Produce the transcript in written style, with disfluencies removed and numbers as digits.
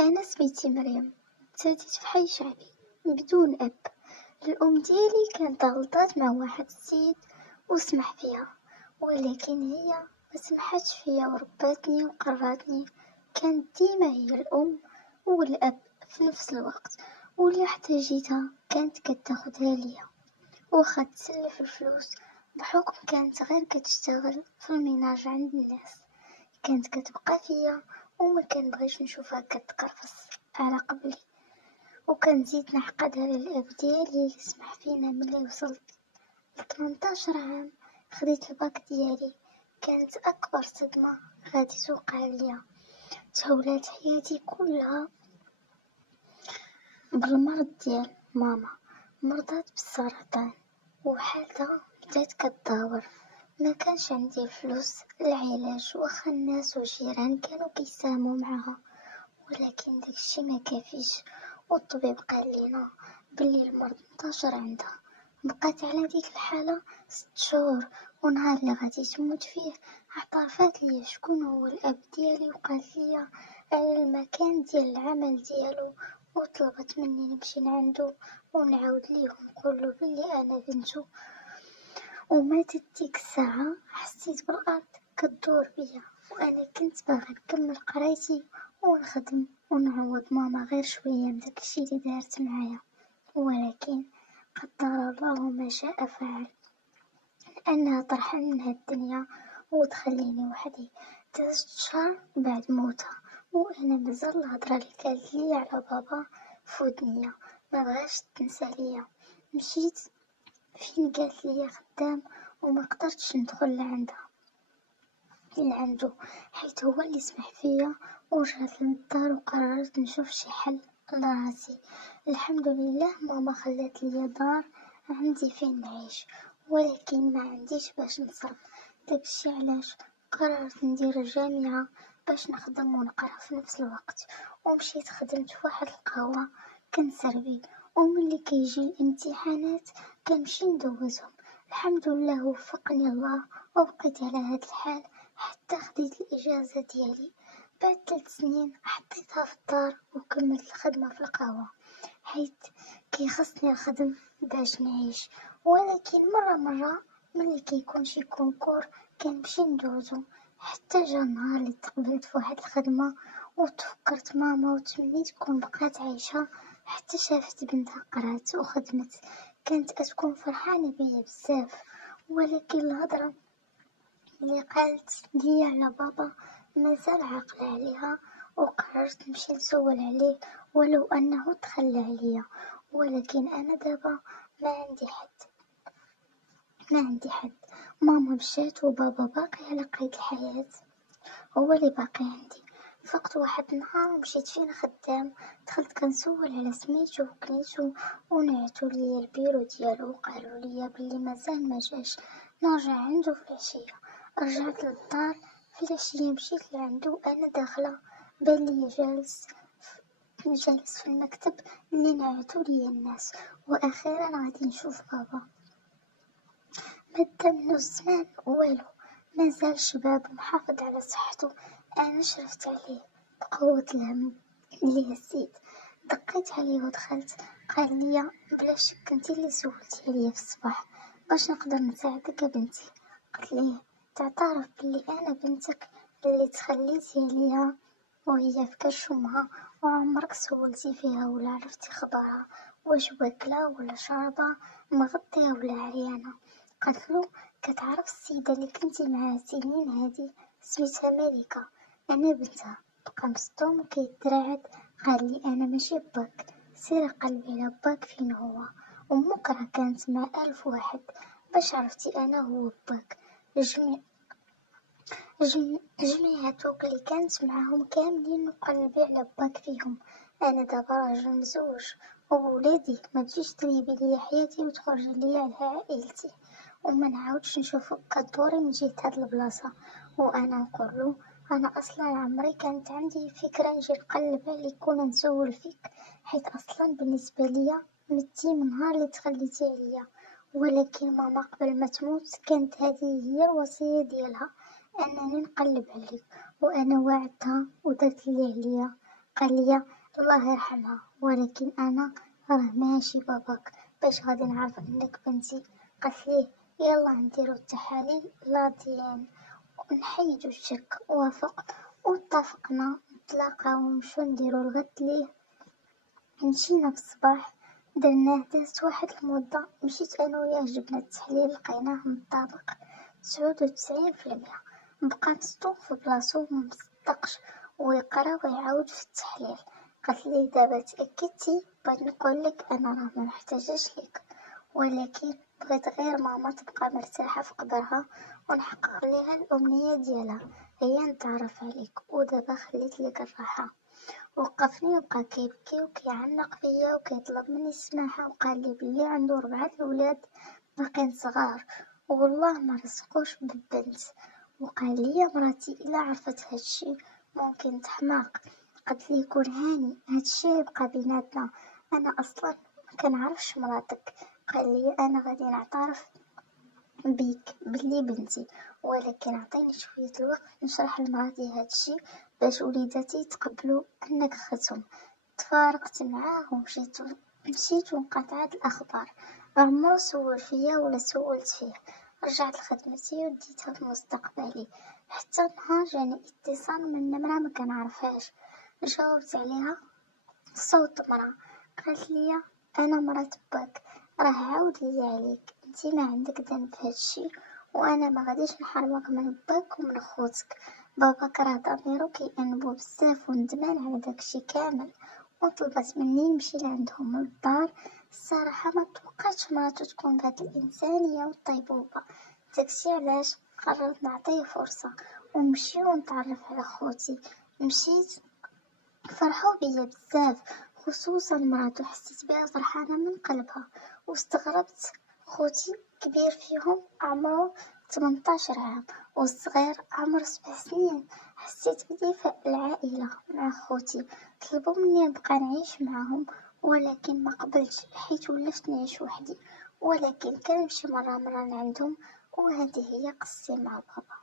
أنا سميتي مريم، تزاديت في حي شعبي بدون أب. الأم ديالي كانت غلطات مع واحد السيد وسمح فيها، ولكن هي مسمحتش فيا ورباتني وقراتني. كانت ديما هي الأم والأب في نفس الوقت، واللي احتاجيتها كانت كتاخدها ليا واخا تسلف الفلوس، بحكم كانت غير كتشتغل في الميناج عند الناس. كانت كتبقى فيا وما كنبغيش نشوفها كتقرفص على قبلي، وكنزيد نحقدها للأب ديالي اللي سمح فينا ملي وصلت ل18 عام خديت الباك ديالي. كانت أكبر صدمة غادي توقع ليا. تحولات حياتي كلها بالمرض ديال ماما، مرضات بالسرطان وحالتها بدات كتداور. ما كانش عندي الفلوس العلاج واخا الناس والجيران كانوا كيساهموا معها، ولكن داكشي ما كافيش. والطبيب قال لينا بلي المرض انتشر عندها. بقات على ديك الحالة 6 شهور، ونهار اللي غادي تموت فيه اعترفات ليا شكون هو الاب ديالي وقالت ليا على المكان ديال العمل ديالو، وطلبت مني نمشي لعندو ونعاود ليه ونقول بلي انا بنتو. وماتت ديك الساعة حسيت بالأرض كدور بيا، وأنا كنت باغا نكمل قرايتي ونخدم ونعوض ماما غير شوية من داكشي اللي دارت معايا، ولكن قدر الله ما شاء فعل. أنها ترحل من هاد الدنيا وتخليني وحدي 3 شهور بعد موتها، وأنا مازال الهضرة اللي قالت لي على بابا فودنيا، ما بغاش تنسى ليا. مشيت فين قالت لي خدام وما قدرتش ندخل لعندو حيت هو اللي سمح فيا، ورجعت للدار وقررت نشوف شي حل لراسي. الحمد لله ماما خلات لي دار عندي فين نعيش، ولكن ما عنديش باش نصرف. داكشي علاش قررت ندير الجامعة باش نخدم ونقرا في نفس الوقت. ومشيت خدمت في واحد القهوة كنسربي، وملي كيجي الامتحانات كنمشي ندوزهم. الحمد لله وفقني الله وبقيت على هاد الحال حتى خديت الإجازة ديالي. بعد 3 سنين حطيتها في الدار وكملت الخدمة في القهوة، حيت كيخصني الخدم باش نعيش. ولكن مرة ملي كيكون شي كونكور كنمشي ندوزو. حتى جا النهار اللي تقبلت في واحد الخدمة وتفكرت ماما وتمنيت تكون بقات عايشة حتى شافت بنتها قرات وخدمت. كانت كتكون فرحانة بيا بزاف، ولكن الهضرة اللي قالت لي على بابا مازال عاقلة عليها، وقررت نمشي نسول عليه ولو انه تخلى عليا. ولكن انا دابا ما عندي حد. ماما مشات وبابا باقي على قيد الحياة، هو اللي باقي عندي. فقت واحد النهار ومشيت فين خدام، دخلت كنسول على سميتو وكنيتو ونعتو ليا البيرو ديالو وقالوا ليا بلي مازال ما جاش، نرجع عنده في العشية. رجعت للدار في العشية، مشيت لعندو انا داخله بان لي جالس في المكتب اللي نعتو ليا الناس. واخيرا غادي نشوف بابا. مدة منو الزمان والو، مازال شباب ومحافظ على صحته. انا شرفت عليه بقوة الهم اللي هزيت. دقيت عليه ودخلت، قال لي بلا شك انتي اللي سولتي عليا في الصباح باش نقدر نساعدك يا بنتي. قلت ليه تعترف بلي انا بنتك اللي تخليتي عليها وهي في كرش امها، وعمرك سولتي فيها ولا عرفتي خبرها واش واكله ولا شاربه مغطيه ولا عريانه. قالتلو كتعرف السيدة اللي كنتي معاها سنين هادي سميتها ملكة، أنا بنتها. بقى مصدوم وكيترعد، قال لي أنا ماشي باك، سير قلبي على باك فين هو. أمك راه كانت مع 1000 واحد، باش عرفتي أنا هو باك. جميعتوك اللي كانت معاهم كاملين نقلبي على باك فيهم. أنا دابا راجل مزوج وولادي، ما تجيش تريبي ليا حياتي وتخرجي ليا على عائلتي، وما نعاودش نشوفك كدوري من جهة هاد البلاصة. وانا نقولو انا اصلا عمري كانت عندي فكرة نجي نقلب عليك ولا نسول فيك، حيت اصلا بالنسبة ليا متي من نهار اللي تخليتي عليا. ولكن ماما قبل ما تموت كانت هذه هي الوصية ديالها، انني نقلب عليك، وانا وعدتها ودرت اللي عليا. قال لي الله يرحمها، ولكن أنا راه ماشي باباك باش غادي نعرف أنك بنتي. قالت ليه يلا نديرو التحاليل لاضيين ونحيدو الشك. وافقت واتفقنا نتلاقاو ونمشيو نديرو الغد ليه. مشينا في الصباح درناه، دازت واحد المدة، مشيت أنا وياه جبنا التحليل لقيناه مطابق 99%. بقى مسطول في بلاصتو ومصدقش ويقرا ويعاود في التحليل. قالت لي دابا تأكدتي؟ بغيت نقولك أنا راه منحتاجش ليك، ولكن بغيت غير ماما تبقى مرتاحة في قبرها ونحقق ليها الأمنية ديالها، هي نتعرف عليك. ودابا خليت لك الراحة. وقفني وبقى كيبكي وكيعنق فيا وكيطلب مني السماحة، وقال لي بلي عنده 4 الولاد باقين صغار والله ما رزقوش بالبنت. وقال لي مراتي الا عرفت هادشي ممكن تحماق. قالت لي كون هاني هادشي يبقى بيناتنا، انا اصلا ما كنعرفش مراتك. قال لي انا غادي نعترف بيك بلي بنتي، ولكن عطيني شوية الوقت نشرح لمراتي هادشي باش وليداتي يتقبلوا انك ختهم. تفارقت معاه مشيت وانقطعت الاخبار. عمرو سول فيا ولا سولت فيه. رجعت لخدمتي وديتها في مستقبلي، حتى نهار جاني اتصال من نمرة ما كنعرفهاش. جاوبت عليها، صوت مرا. قالت لي انا مرات باك، راه عاود لي عليك، انتي ما عندك ذنب في هادشي وانا ما غاديش نحرمك من باك ومن خوتك. باباك راه ضميرو كيأنبو بزاف وندمان على داكشي كامل. وطلبت مني نمشي لعندهم للدار. الصراحة ما توقعتش مراتو تكون بهاد الانسانية والطيبوبة، داكشي علاش قررت نعطيه فرصة ونمشي ونتعرف على خوتي. مشيت فرحوا بيا بزاف، خصوصا مراتو حسيت بها فرحانة من قلبها. واستغربت، خوتي كبير فيهم عمره 18 عام والصغير عمره 7 سنين. حسيت بدفء العائلة مع خوتي. طلبوا مني نبقى نعيش معهم ولكن ما قبلتش حيت ولفت نعيش وحدي، ولكن كنمشي مرة لعندهم. وهذه هي قصتي مع بابا.